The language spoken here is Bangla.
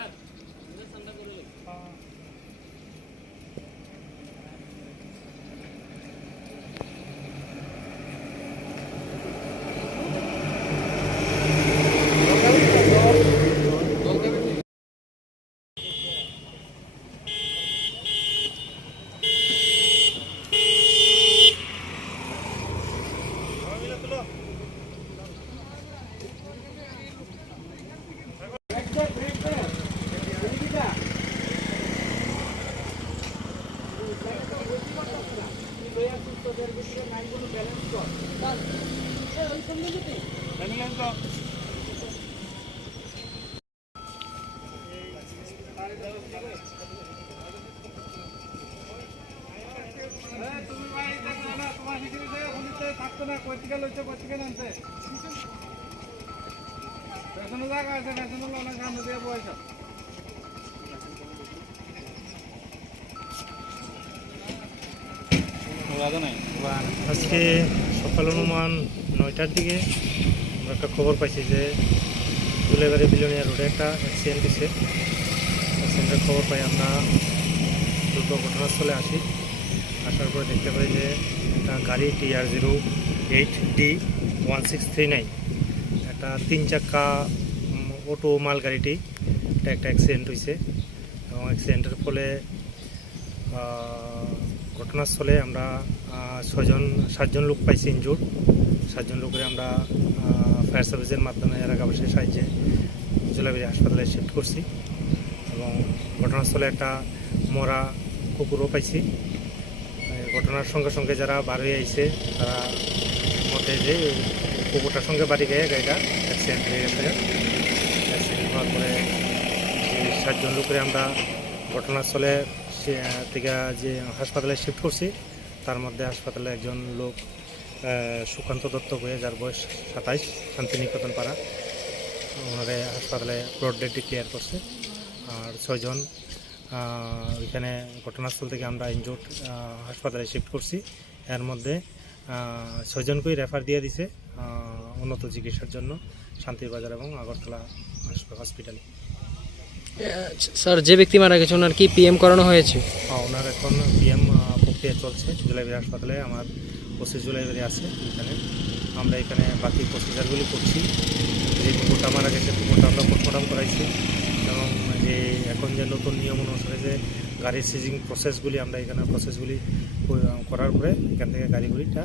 that. হিসেবে হলিতে থাকতো না কৈতিকা লইছে কৈতিকা নামছে পেছনে জায়গা আছে পেছনে অনেক সামনে দিয়ে বয়স আজকে সকাল অনুমান নয়টার দিকে আমরা একটা খবর পাইছি যে দুলেবাড়ি বিলোনিয়া রোডে একটা অ্যাক্সিডেন্ট হয়েছে অ্যাক্সিডেন্টের খবর পাই আমরা দ্রুত ঘটনাস্থলে আসি। আসার পরে দেখতে পাই যে একটা গাড়ি T R zero eight D one six three nine, একটা তিন চাক্কা অটো মাল গাড়িটি, এটা একটা অ্যাক্সিডেন্ট হয়েছে এবং অ্যাক্সিডেন্টের ফলে ঘটনাস্থলে আমরা ছজন সাতজন লোক পাইছি ইনজুর সাতজন লোকের আমরা ফায়ার সার্ভিসের মাধ্যমে এলাকাবাসীর সাহায্যে জুলাবিরি হাসপাতালে শিফট করছি এবং ঘটনাস্থলে একটা মরা কুকুরও পাইছি। ঘটনার সঙ্গে সঙ্গে যারা বার হয়ে আইছে, তারা মতে যে কুকুরটার সঙ্গে বাড়ি গিয়ে গাড়িটা অ্যাক্সিডেন্ট হয়ে গেছে। অ্যাক্সিডেন্ট হওয়ার পরে সাতজন লোকের আমরা ঘটনাস্থলে থেকে যে হাসপাতালে শিফট করছি, তার মধ্যে হাসপাতালে একজন লোক সুকান্ত দত্ত হয়ে, যার বয়স সাতাইশ, শান্তিনিকেতন পাড়া, ওনারে হাসপাতালে ব্রড ডেড ডিক্লেয়ার করছে। আর ছয়জন ওইখানে ঘটনাস্থল থেকে আমরা ইনজোর্ড হাসপাতালে শিফট করছি। এর মধ্যে ছয়জনকেই রেফার দিয়ে দিছে উন্নত চিকিৎসার জন্য শান্তিবাজার এবং আগরতলা হসপিটালে স্যার যে ব্যক্তি মারা গেছে ওনার কি পিএম করানো হয়েছে? হ্যাঁ, ওনার এখন পিএম প্রক্রিয়া চলছে জুলাইবাড়ি হাসপাতালে। আমার পঁচিশ জুলাইবাড়ি আছে এখানে। আমরা এখানে বাকি প্রসিজারগুলি করছি। যে কুকুরটা মারা গেছে কুকুরটা আমরা পোস্টমর্টম করাইছি। এবং যে এখন যে নতুন নিয়ম অনুসারে যে গাড়ির সিজিং প্রসেসগুলি আমরা এখানে প্রসেসগুলি করার পরে এখান থেকে গাড়িগুলিটা